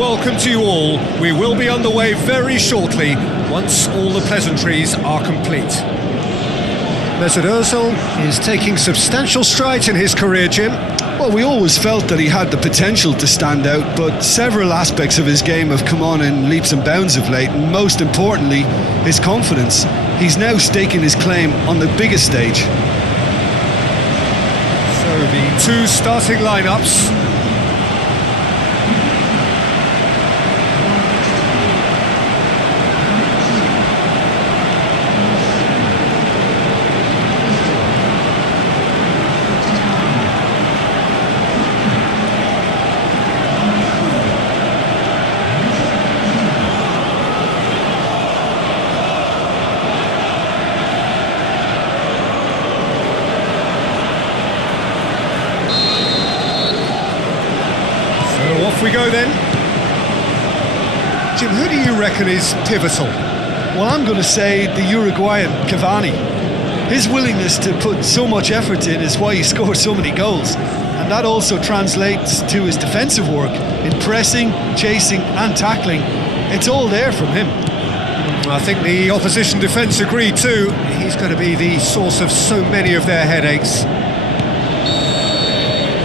welcome to you all. We will be underway very shortly, once all the pleasantries are complete. Mesut Ozil is taking substantial strides in his career, Jim. Well, we always felt that he had the potential to stand out, but several aspects of his game have come on in leaps and bounds of late, and most importantly, his confidence. He's now staking his claim on the biggest stage. So the two starting lineups. Off we go then. Jim, who do you reckon is pivotal? Well, I'm going to say the Uruguayan Cavani. His willingness to put so much effort in is why he scores so many goals. And that also translates to his defensive work in pressing, chasing and tackling. It's all there from him. I think the opposition defence agree too. He's going to be the source of so many of their headaches.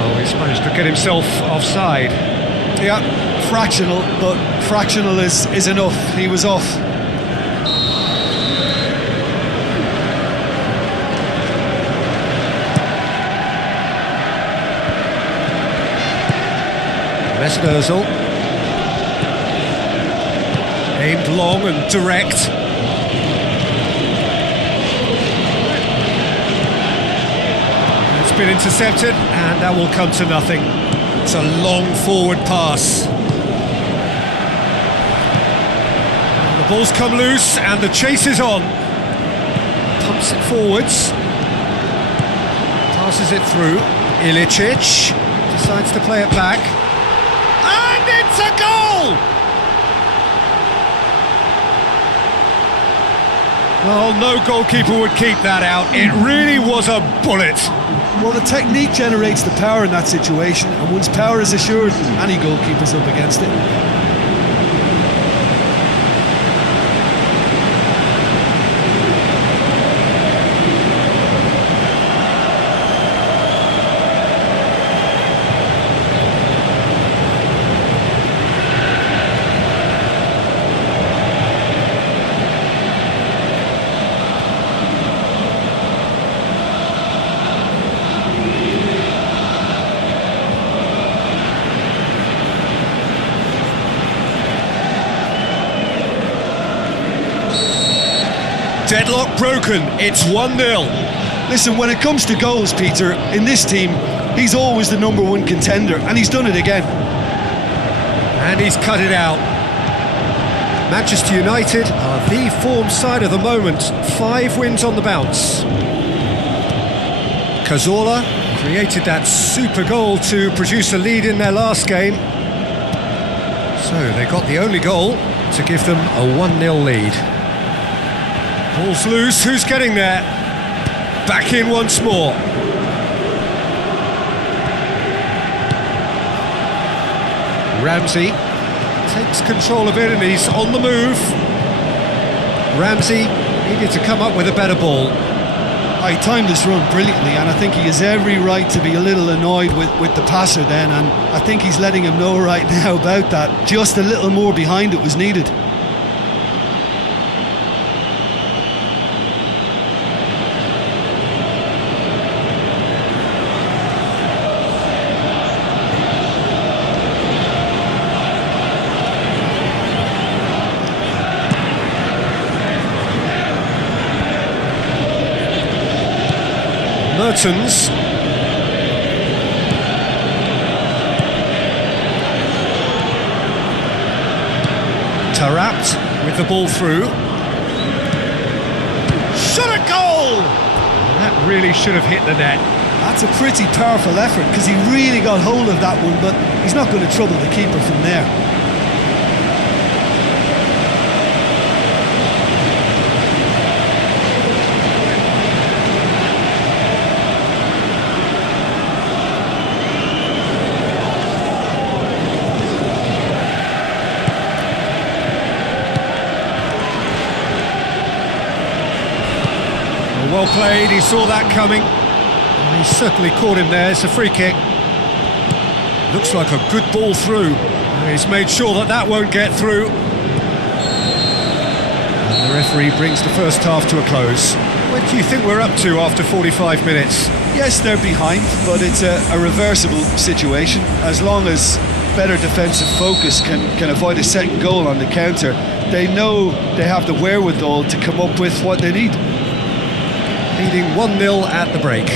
Oh, he's managed to get himself offside. Yeah, fractional, but fractional is enough. He was off. Mesut Ozil. Aimed long and direct. It's been intercepted, and that will come to nothing. It's a long forward pass. And the ball's come loose and the chase is on. Pumps it forwards. Passes it through. Ilicic decides to play it back. And it's a goal! Well, no goalkeeper would keep that out. It really was a bullet. Well, the technique generates the power in that situation, and once power is assured, any goalkeeper's up against it. Deadlock broken, it's 1-0. Listen, when it comes to goals, Peter, in this team, he's always the #1 contender, and he's done it again. And he's cut it out. Manchester United are the form side of the moment. 5 wins on the bounce. Cazorla created that super goal to produce a lead in their last game. So they got the only goal to give them a 1-0 lead. Ball's loose, who's getting there? Back in once more. Ramsey takes control of it and he's on the move. Ramsey needed to come up with a better ball. He timed this run brilliantly, and I think he has every right to be a little annoyed with the passer then, and I think he's letting him know right now about that. Just a little more behind it was needed. Mertens. Taarabt with the ball through. Shot a goal! That really should have hit the net. That's a pretty powerful effort, because he really got hold of that one, but he's not going to trouble the keeper from there. Well played, he saw that coming. He certainly caught him there. It's a free kick. Looks like a good ball through. He's made sure that that won't get through. And the referee brings the first half to a close. What do you think we're up to after 45 minutes? Yes, they're behind, but it's a reversible situation. As long as better defensive focus can avoid a second goal on the counter, they know they have the wherewithal to come up with what they need. Leading 1-0 at the break.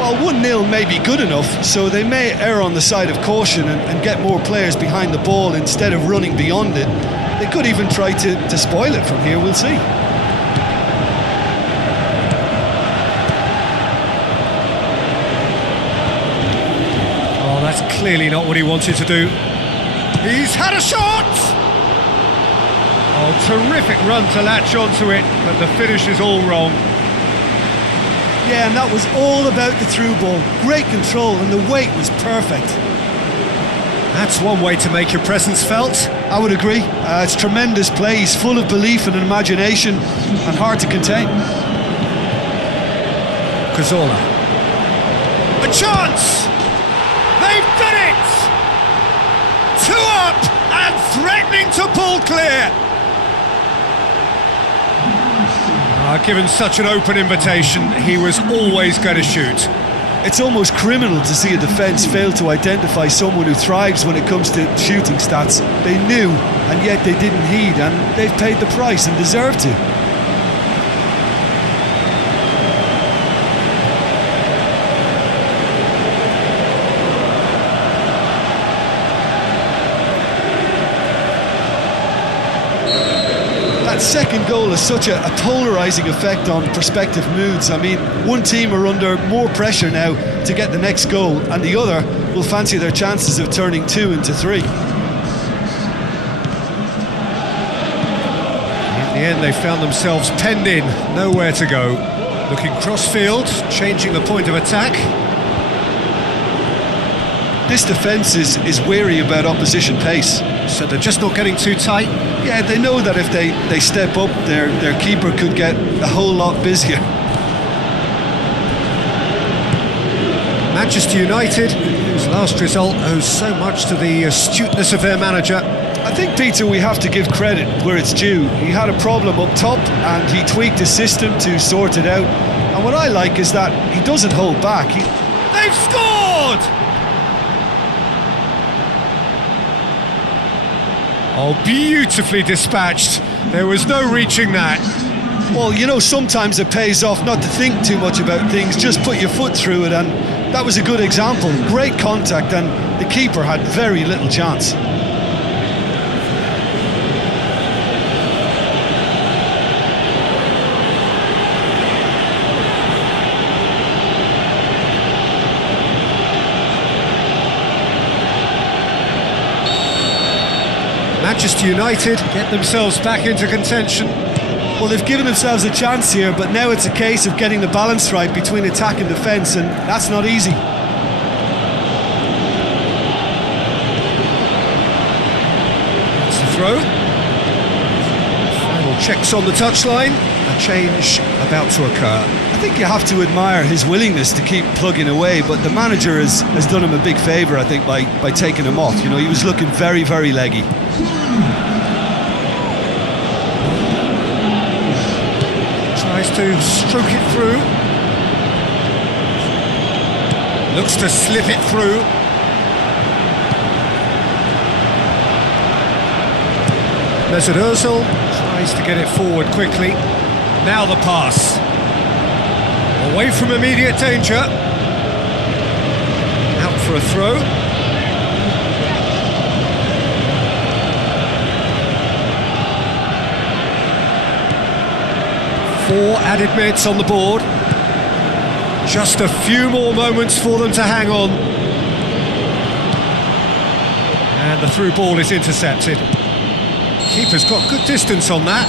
Well, 1-0 may be good enough, so they may err on the side of caution and get more players behind the ball instead of running beyond it. They could even try to spoil it from here, we'll see. Oh, that's clearly not what he wanted to do. He's had a shot! Oh, terrific run to latch onto it, but the finish is all wrong. Yeah, and that was all about the through ball. Great control, and the weight was perfect. That's one way to make your presence felt. I would agree. It's tremendous play. He's full of belief and imagination, and hard to contain. Cazorla. A chance! They've done it! 2 up and threatening to pull clear. Given such an open invitation, he was always going to shoot. It's almost criminal to see a defence fail to identify someone who thrives when it comes to shooting stats. They knew, and yet they didn't heed, and they've paid the price and deserve to. That second goal has such a polarising effect on prospective moods. I mean, one team are under more pressure now to get the next goal, and the other will fancy their chances of turning 2 into 3. In the end, they found themselves penned in, nowhere to go. Looking cross-field, changing the point of attack. This defence is wary about opposition pace. So they're just not getting too tight? Yeah, they know that if they step up, their keeper could get a whole lot busier. Manchester United, whose last result owes so much to the astuteness of their manager. I think, Peter, we have to give credit where it's due. He had a problem up top and he tweaked his system to sort it out. And what I like is that he doesn't hold back. They've scored! Oh, beautifully dispatched. There was no reaching that. Well, you know, sometimes it pays off not to think too much about things, just put your foot through it, and that was a good example. Great contact, and the keeper had very little chance. Manchester United get themselves back into contention. Well, they've given themselves a chance here, but now it's a case of getting the balance right between attack and defence, and that's not easy. It's a throw. Final checks on the touchline. A change about to occur. I think you have to admire his willingness to keep plugging away, but the manager has done him a big favour, I think, by taking him off. You know, he was looking very, very leggy. Tries to stroke it through. Looks to slip it through. Mesut Ozil tries to get it forward quickly. Now the pass. Away from immediate danger. Out for a throw. Four added minutes on the board. Just a few more moments for them to hang on. And the through ball is intercepted. Keeper's got good distance on that.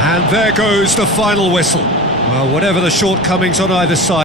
And there goes the final whistle. Well, whatever the shortcomings on either side.